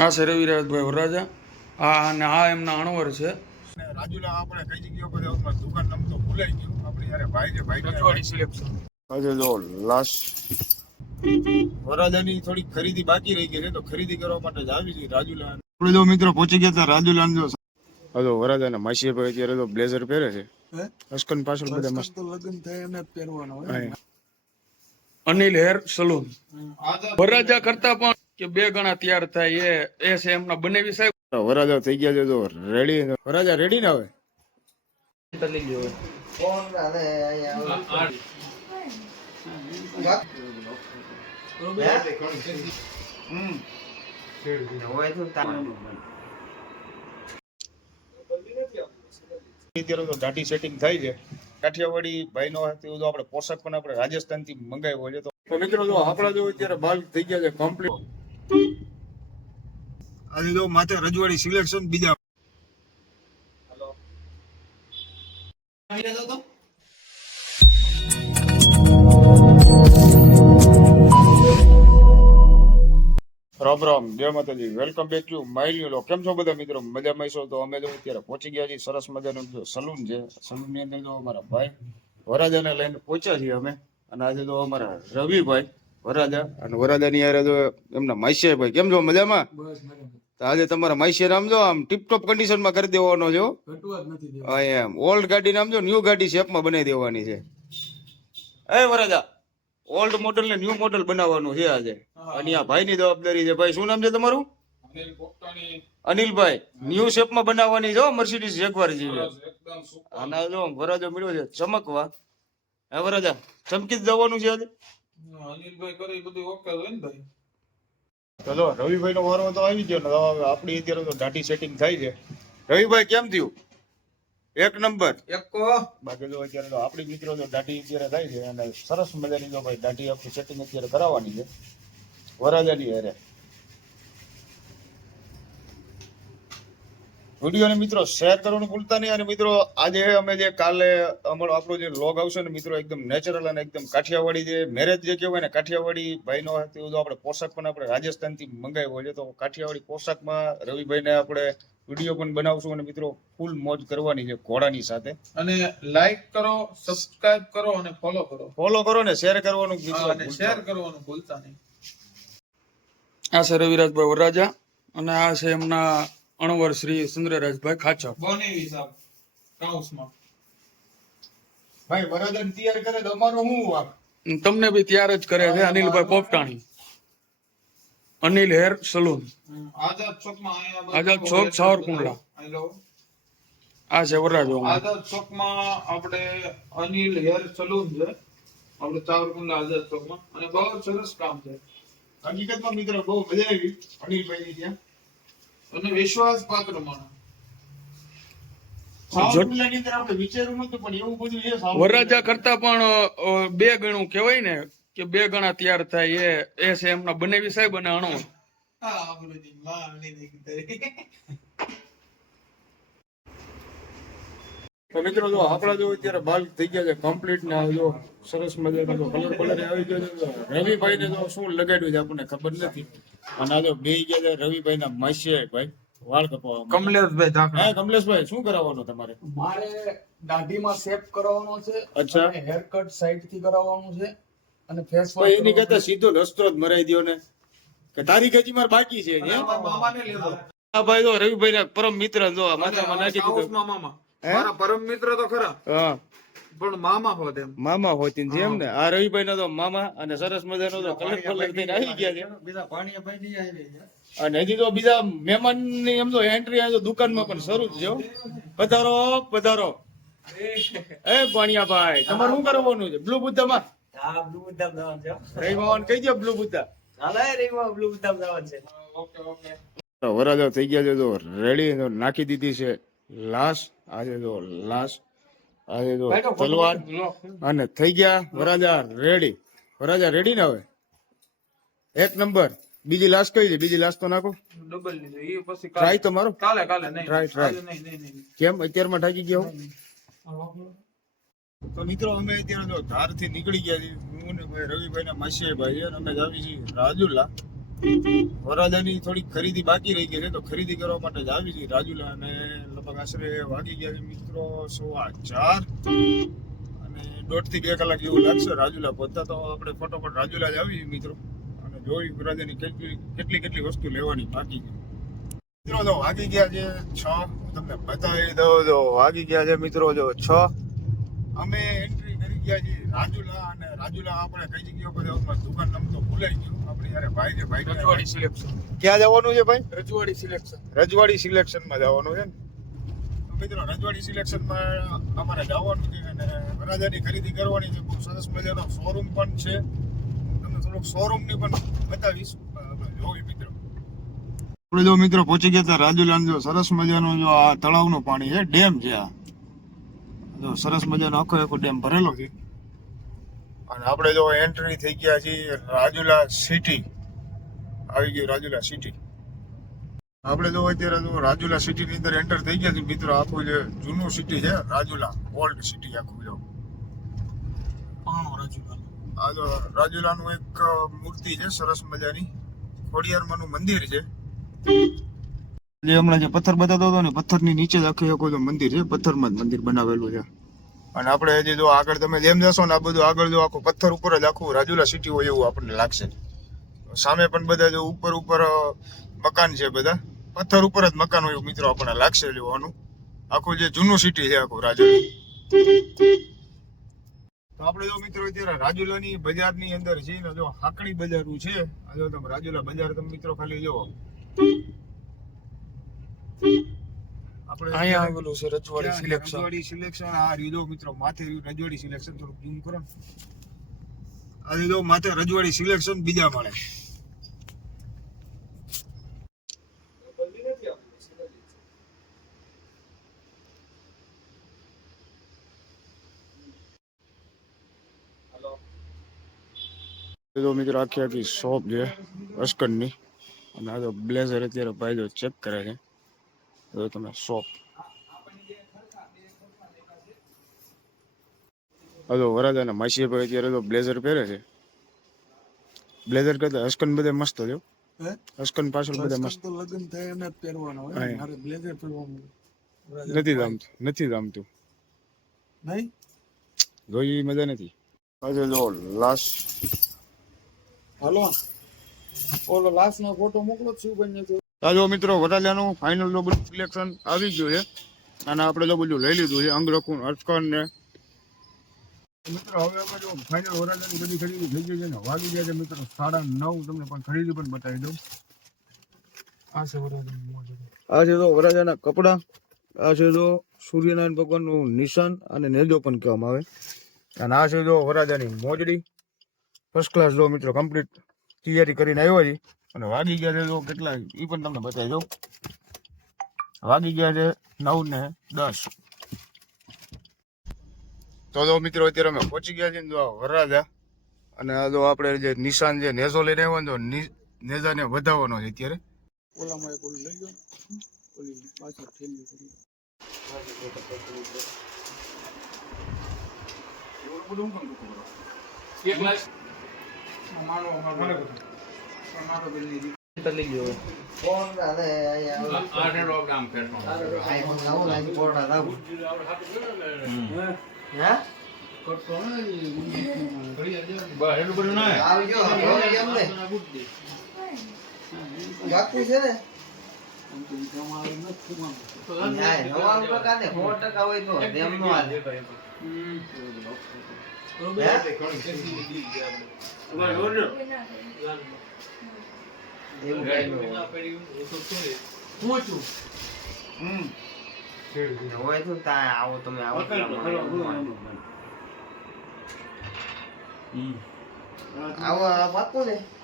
આ છે રવિરાજભાઈ વરરાજા. અને આ એમના અણવર છે. રાજુલા આપણે કઈ જગ્યા પર દુકાન નામ તો ભૂલાઈ ગયું. આપણે યારે ભાઈ છે ભાઈ રજવાડી સિલેક્શન. આજે જો લાસ્ટ વરાજાની થોડી ખરીદી બાકી રહી ગઈ છે, તો ખરીદી કરવા માટે જ આવી છે રાજુલા. આપણે જો મિત્રો પહોંચી ગયા હતા રાજુલા. જો વરાજાના માસી ભાઈ અત્યારે તો બ્લેઝર પહેરે છે. અસ્કન પાછળ બધા મસ્ત લગ્ન થાય એને પહેરવાનો હોય. અનિલ હેર સલૂન વરરાજા કરતા પણ કે 2 ગણા તૈયાર થાય એ છે એમના બનેવી સાહેબ. વરાજા થઈ ગયા છે તો રેડી. વરાજા રેડી ને હવે અત્યારે તો દાઢી સેટિંગ થાય છે. કાઠિયાવાડી ભાઈ નો આપણે પોશાક પણ આપણે રાજસ્થાન થી મંગાવ્યો છે. તો મિત્રો જો આપડા જો અત્યારે બાલ થઈ ગયા છે કમ્પ્લીટ. આજે જો માથે રજવાડી સિલેક્શન બીજા રામ રામ, જય માતાજી. Welcome back to my new vlog. કેમ છો બધા મિત્રો? મજામાં છો? તો અમે જો અત્યારે પહોંચી ગયા છીએ સરસ મજાનું જો સલૂન છે. સલૂન ની અંદર જો અમારા ભાઈ વરાજાને લઈને પહોંચ્યા છીએ અમે. અને આજે તો અમારા રવિભાઈ વરાજા અને વરાજાની યારે જો એમના માઈસિયા ભાઈ. કેમ છો? મજામાં? તો આજે તમારા માઈસિયા આમ જો આમ ટીપટોપ કન્ડિશનમાં કરી દેવાનો છે. એમ ઓલ્ડ ગાડીને આમ જો ન્યુ ગાડી શેપમાં બનાવી દેવાની છે. એ વરાજા ઓલ્ડ મોડલ ને ન્યુ મોડલ બનાવવાનું છે આજે. અને આ ભાઈ ની જવાબદારી છે. ભાઈ શું નામ છે તમારું? અનિલભાઈ. ન્યુ શેપમાં બનાવવાની છે મર્સિડીઝ જેગવાર જેવી. અને જો વરાજો મળ્યો છે ચમકવા. હે વરાજા ચમકી જ જવાનું છે આજે. અનિલભાઈ કરે એ બધું ઓકે હોય ને ભાઈ. ચલો રવિભાઈ નો વારો તો આવી ગયો ને હવે આપણી અત્યારે તો દાઢી સેટિંગ થાય છે. રવિભાઈ કેમ થયું? એક નંબર. બાકી જો અત્યારે તો આપણી મિત્રો તો દાઢી અત્યારે થાય છે અને સરસ મજાની જો ભાઈ દાઢી આપણી સેટિંગ અત્યારે કરાવવાની છે વરાજાની હારે. વિડીયોને મિત્રો શેર કરવાનું ભૂલતા નહીં. અને મિત્રો આજે અમે જે કાલે આપણો જે લોગ આવશે ને મિત્રો એકદમ નેચરલ અને એકદમ કાઠિયાવાડી જે મેરેજ જે કહેવાય ને કાઠિયાવાડી ભાઈનો તો આપણે પોશાક પણ આપણે રાજસ્થાનથી મંગાવ્યો છે. તો કાઠિયાવાડી પોશાકમાં રવિભાઈને આપણે વિડીયો પણ બનાવશું અને મિત્રો ફૂલ મોજ કરવાની છે ઘોડાની સાથે. અને લાઈક કરો, સબસ્ક્રાઇબ કરો અને ફોલો કરો ને શેર કરવાનું ભૂલતા નહીં. આ છે રવિરાજભાઈ વરરાજા અને આ છે એમના અણવર શ્રી સુંદરરાજભાઈ ખાચર. ભાઈ વરાજાને તૈયાર કરે તો અમારો શું વાક? તમને બી તૈયાર જ કરે છે અનિલભાઈ પોપટાણી. અનિલ હેર સલૂન, આઝાદ ચોક સાવરકુંડલા. આ છે વરરાજો. આઝાદ ચોકમાં આપણે અનિલ હેર સલૂન છે, આપણે સાવરકુંડલા આઝાદ ચોકમાં. અને બહુ સરસ કામ છે. હકીકતમાં મિત્રો બહુ મજા આવી અનિલભાઈ ની ત્યાં. અને વિશ્વાસ પાત્ર માણસ. વરરાજા કરતા પણ 2 ગણું કહેવાય ને કે 2 ગણા તૈયાર થાય એ છે એમના બનેવી સાહેબ અને અણુ. તો મિત્રો જો આપડા જો અત્યારે બાલ થઈ ગયા છે કમ્પ્લીટ ને જો સરસ મજાનો જો કલર આવી ગયો છે. રવિભાઈ ને જો શું લગાડ્યું છે આપણને ખબર નથી. અને આ જો બે ગયા છે રવિભાઈ ના માસીયા ભાઈ વાળ કપાવવા. કમલેશભાઈ ધાકડા. હા કમલેશભાઈ શું કરાવવાનું તમારે? મારે દાઢીમાં શેપ કરાવવાનો છે. અચ્છા. હેર કટ સાઈડ થી કરાવવાનું છે અને ફેસ વોશ. એની કરતા સીધો રસ્તો જ મરાઈ દયો ને કે તારીખ હજી મારે બાકી છે. મામાને લીધો. આ ભાઈ જો રવિભાઈ ના પરમ મિત્ર જો માથામાં નાખી દીધો. મામા મારા પરમ મિત્ર તો ખરા, હા પણ મામા હોત એમ. મામા હોતી જેમ ને આ રવિભાઈ નો તો મામા. અને સરસ મજાનો તો કલર થઈને આવી ગયા છે. બીજા પાણીભાઈ નહીં આવી. અને હજી તો બીજા મહેમાન ની એમ તો એન્ટ્રી આ દુકાનમાં પણ શરૂ જ છે. પધારો પધારો. એ પાણીયાભાઈ તમારે શું કરવાનું છે? બ્લુ બુદ્ધામાં રવિવાન કહી દો. બ્લુ બુદ્ધા વરાજા થઈ ગયા છે તો રેડી નાખી દીધી છે લાશ. આજે જો લાશ, આજે જો તલવાર અને થઈ ગયા વરાજા રેડી. વરાજા રેડી ને હવે એક નંબર. બીજી લાશ કઈ છે? બીજી લાશ તો નાખો. ડબલ ની એ પછી ટ્રાય તો મારો. કાલે નહીં. ટ્રાય નહીં. કેમ અત્યારમાં ઠાકી ગયા? તો મિત્રો અમે અત્યારે જો ધાર થી નીકળી ગયા છીએ. હું ને રવિભાઈ ના માસીભાઈ છે. અમે આવી છીએ રાજુલા. વરરાજાની થોડી ખરીદી બાકી રહી ગઈ છે, તો ખરીદી કરવા માટે જ આવી છે રાજુલા. અને લગભગ આશરે વાગી ગયા છે મિત્રો 4:15 અને 1.5 થી 2 કલાક જેવું લાગશે રાજુલા પહોંચતા. તો આપણે ફટોફટ રાજુલા જ આવી મિત્રો અને જોઈ વરરાજાની કેટલી વસ્તુ લેવાની બાકી છે મિત્રો. તો વાગી ગયા છે 6. તમને બતાવી દઉં તો વાગી ગયા છે મિત્રો જો 6. અમે એન્ટ્રી કરી ગયા છીએ રાજુલા. અને રાજુલા આપણે કઈ જગ્યા પર જવાનું દુકાન નામ તો ભૂલાઈ ગયું. આપણે યારે ભાઈ છે ભાઈ રજવાડી સિલેક્શન. ક્યાં જવાનું છે ભાઈ? રજવાડી સિલેક્શન. રજવાડી સિલેક્શનમાં જવાનું છે ને. તો મિત્રો રજવાડી સિલેક્શનમાં અમારે જવાનું છે અને વરરાજાની ખરીદી કરવાની છે. બહુ સરસ મજાનો શોરૂમ પણ છે. તમને થોડુંક શોરૂમની પણ બતાવીશ. જોઈ મિત્રો આપણે જો મિત્રો પહોંચી ગયા હતા રાજુલા. જો સરસ મજાનો જો આ તળાવનું પાણી છે, ડેમ છે આ. જો સરસ મજાનો આખો ડેમ ભરેલો છે. અને આપણે જો એન્ટ્રી થઈ ગયા છીએ રાજુલા સિટી. આવી ગયું રાજુલા સિટી. આપણે જો અત્યારે જો રાજુલા સિટી ની અંદર એન્ટર થઈ ગયા છે મિત્રો. આખું જે જૂનું સિટી છે રાજુલા, ઓલ્ડ સિટી આખું. જો આ જો રાજુલાનું એક મૂર્તિ છે સરસ મજાની. ખોડિયારમાંનું મંદિર છે. જે હમણાં જે પથ્થર બતાવતો હતો ને, પથ્થરની નીચે જ આખું મંદિર છે. પથ્થરમાં જ મંદિર બનાવેલું છે. અને આપણે હજી જો આગળ તમે જેમ જશો ને આ બધું આગળ જો આખું પથ્થર ઉપર જ આખું રાજુલા સિટી હોય એવું આપણને લાગશે. સામે પણ બધા જો ઉપર મકાન છે, બધા પથ્થર ઉપર જ મકાન હોય મિત્રો આપણને લાગશે જોવાનું. આખું જે જૂનું સિટી છે આખું રાજુલા. તો આપણે જો મિત્રો અત્યારે રાજુલાની બજારની અંદર છે ને, જો હાકડી બજારું છે. આ જો તમે રાજુલા બજાર તમે મિત્રો ખાલી જો આપણે અહીંયા આવેલું છે રજવાડી સિલેક્શન. રજવાડી સિલેક્શન. આ રીદો મિત્રો માથે રજવાડી સિલેક્શન. થોડુંક ઝૂમ કરો ને. આ રીદો માથે રજવાડી સિલેક્શન બીજા માળે. તો મિત્રો આખી શોપ છે અસ્કનની. અને આ તો બ્લેઝર અત્યારે ભાઈ જો ચેક કરે છે. તો તમે શોપ હલો વરાજાના માસી ભાઈ અત્યારે તો બ્લેઝર પહેરે છે. બ્લેઝર કરતા અસ્કન બધે મસ્ત છે. અસ્કન પાછળ બધે મસ્ત. તો લગ્ન થાય એને જ પહેરવાનો હોય. મારે બ્લેઝર પહેરવાનું નથી જામતું નહીં. જોઈ મજા નથી. આજે જો લાસ્ટ હાલો ઓલો લાસ્ટ નો ફોટો મોકલો છું બને તો. જો મિત્રો વરાજાનું ફાઇનલ જો બધું સિલેક્શન આવી ગયું છે. અને આપણે જો બધું લઈ લીધું છે અંગરખું અસ્કન ને. મિત્રો હવે અમે જો ફાઇનલ વરાજાની બધી ખરીદી થઈ ગઈ છે ને. વાગી ગયા છે મિત્રો 9:30. તમને પણ ખરીદી પણ બતાવી દઉં. આ છે વરાજાની મોજ. આ છે તો વરાજાના કપડા. આ છે તો સૂર્યનારાયણ ભગવાનનું નિશાન અને નેજો પણ કહેવામાં આવે. અને આ છે જો વરાજાની મોજડી. ફર્સ્ટ ક્લાસ જો મિત્રો કમ્પ્લીટ તૈયારી કરીને આવ્યો છે. અને વાગી ગયા છે જો કેટલા એ પણ તમને બતાવી દઉં. વાગી ગયા છે 9:10. તો મિત્રો અત્યારે અમે પહોંચી ગયા છીએ જો વરરાજા. અને આ જો આપણે જે નિશાન જે નેઝો લઈને આવ્યો ને, તો નેઝાને વધાવવાનો છે અત્યારે. ઓલામાં એક ઓલું લઈ ગયો ઓલી પાછળ ઠેલી કરી. એક લાખ માનો મારો બિલની લઈ ગયો. કોણ અરે આયા આઠેડો ગામ ફેરનો આઈ પણ આવું લાગી પોડા દાવ હે કરતો ને ઘડી આજે બસ એટલું બધું ના આવજો હવે એમ ને બાકી છે ને તમારે નથી માનવું. ના 99% ને 100% હોય તો એમ નો હાલે એવું કઈ હોય તો તા આવો તમે આવો આવો પાકું ને